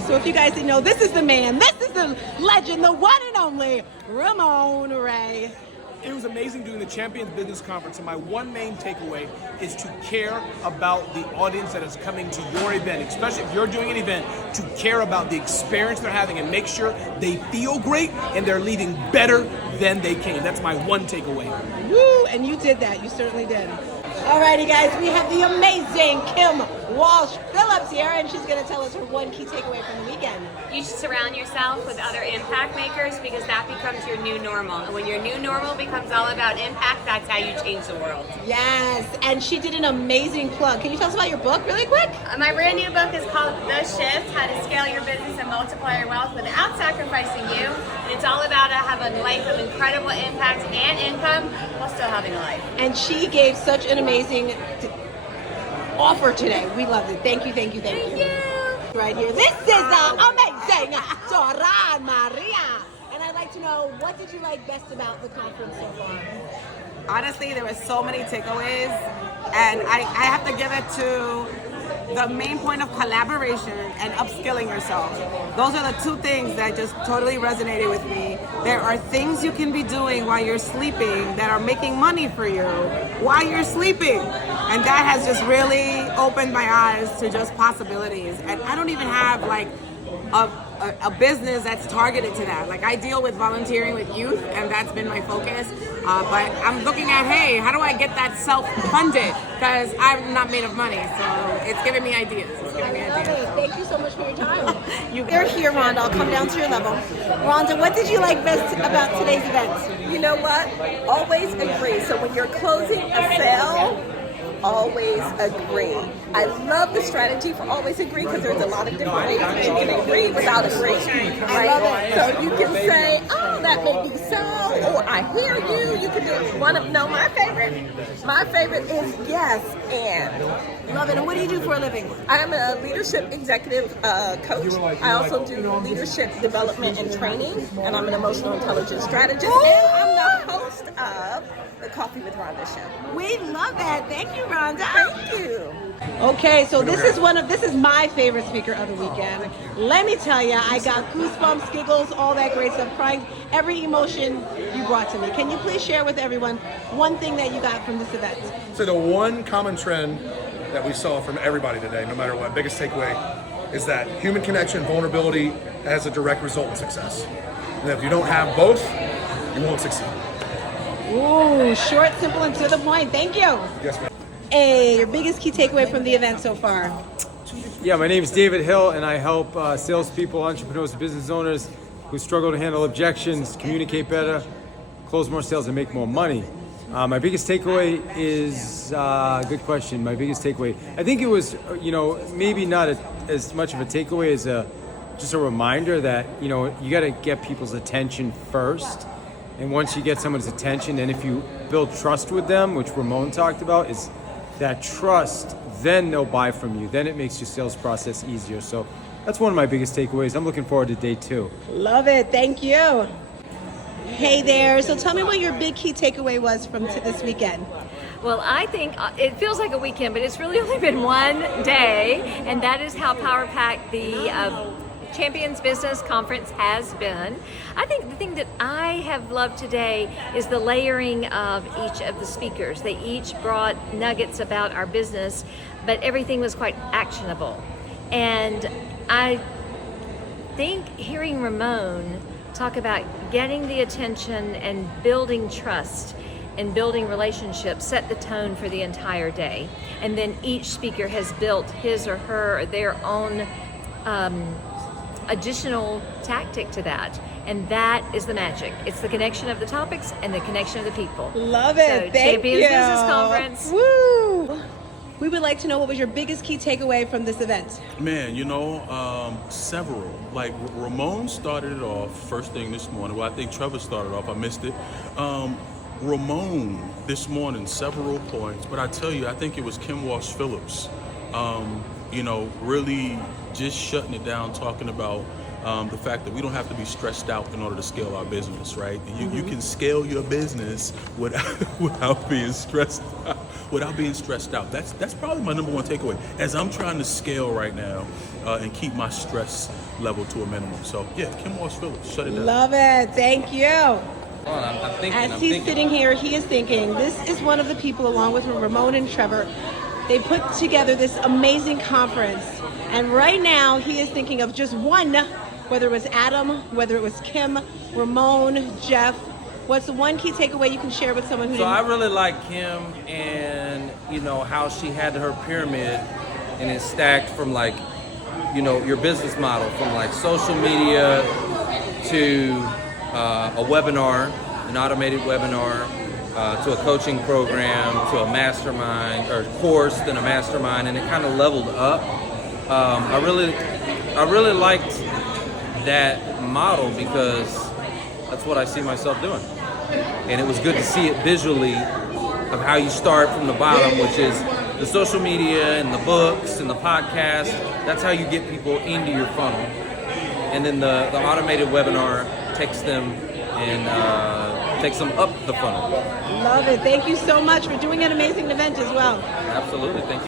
So if you guys didn't know, this is the man, this is the legend, the one and only Ramon Ray. It was amazing doing the Champions Business Conference, and my one main takeaway is to care about the audience that is coming to your event, especially if you're doing an event, to care about the experience they're having and make sure they feel great and they're leaving better than they came. That's my one takeaway. Woo, and you did that, you certainly did. Alrighty guys, we have the amazing Kim Walsh-Phillips here, and she's going to tell us her one key takeaway from the weekend. You should surround yourself with other impact makers because that becomes your new normal. And when your new normal becomes all about impact, that's how you change the world. Yes, and she did an amazing plug. Can you tell us about your book really quick? My brand new book is called The Shift, How to Scale Your Business and Multiply Your Wealth Without Sacrificing You. And it's all about having a life of incredible impact and income while still having a life. And she gave such an amazing offer today. We loved it. Thank you, thank you, thank you. Right here. This is amazing Zoran Maria. And I'd like to know, what did you like best about the conference so far? Honestly, there were so many takeaways, and I have to give it to the main point of collaboration and upskilling yourself. Those are the two things that just totally resonated with me. There are things you can be doing while you're sleeping that are making money for you while you're sleeping. And that has just really opened my eyes to just possibilities. And I don't even have like a business that's targeted to that. Like I deal with volunteering with youth, and that's been my focus. But I'm looking at, hey, how do I get that self-funded? Because I'm not made of money, so it's giving me ideas. It's giving me ideas. Thank you so much for your time. You're here, Rhonda. I'll come down to your level. Rhonda, what did you like best about today's event? You know what? Always agree. So when you're closing a sale, always agree. I love the strategy for always agree because there's a lot of different ways that you can agree without agreeing. Right? I love it. So you can say, oh, that may be so, or I hear you. You can do one of, no, my favorite is yes and. Love it. And what do you do for a living? I am a leadership executive coach. I also do leadership development and training, and I'm an emotional intelligence strategist, and I'm the host of the Coffee with Rhonda show. We love that. Thank you, Rhonda. Thank you. Okay, so this is my favorite speaker of the weekend. Let me tell you, I got goosebumps, giggles, all that great stuff, crying, every emotion you brought to me. Can you please share with everyone one thing that you got from this event? So the one common trend that we saw from everybody today, no matter what, biggest takeaway is that human connection, vulnerability has a direct result in success. And if you don't have both, you won't succeed. Ooh, short, simple, and to the point. Thank you. Yes, ma'am. Hey, your biggest key takeaway from the event so far? Yeah, my name is David Hill, and I help salespeople, entrepreneurs, and business owners who struggle to handle objections, communicate better, close more sales, and make more money. My biggest takeaway is, good question, my biggest takeaway. I think it was, maybe not as much of a takeaway as just a reminder that, you got to get people's attention first. And once you get someone's attention, and if you build trust with them, which Ramon talked about, is that trust, then they'll buy from you. Then it makes your sales process easier. So that's one of my biggest takeaways. I'm looking forward to day 2. Love it. Thank you. Hey there. So tell me what your big key takeaway was from this weekend. Well, I think it feels like a weekend, but it's really only been one day, and that is how power-packed the Champions Business Conference has been. I think the thing that I have loved today is the layering of each of the speakers. They each brought nuggets about our business, but everything was quite actionable. And I think hearing Ramon talk about getting the attention and building trust and building relationships set the tone for the entire day. And then each speaker has built his or her or their own additional tactic to that, and that is the magic. It's the connection of the topics and the connection of the people. Love it. So, Thank Champions you. Business Conference. Woo! We would like to know, what was your biggest key takeaway from this event? Man, several. Like Ramon started it off first thing this morning. Well, I think Trevor started off. I missed it. Ramon this morning, several points. But I tell you, I think it was Kim Walsh-Phillips. Really just shutting it down, talking about the fact that we don't have to be stressed out in order to scale our business, right? And you can scale your business without being stressed out. That's probably my number one takeaway as I'm trying to scale right now and keep my stress level to a minimum. So yeah, Kim Walsh Phillips, shut it down. Love it. Thank you. I'm thinking. As he's sitting here, he is thinking. This is one of the people, along with Ramon and Trevor. They put together this amazing conference, and right now he is thinking of just one, whether it was Adam, whether it was Kim, Ramon, Jeff. What's the one key takeaway you can share with someone who So I didn't? really like Kim, and how she had her pyramid, and it stacked from your business model, from like social media to a webinar, an automated webinar, to a coaching program, to a mastermind or course, then a mastermind, and it kind of leveled up. I really liked that model because that's what I see myself doing, and it was good to see it visually of how you start from the bottom, which is the social media and the books and the podcast. That's how you get people into your funnel, and then the automated webinar takes them and takes them up the funnel. Love it. Thank you so much for doing an amazing event as well. Absolutely. Thank you.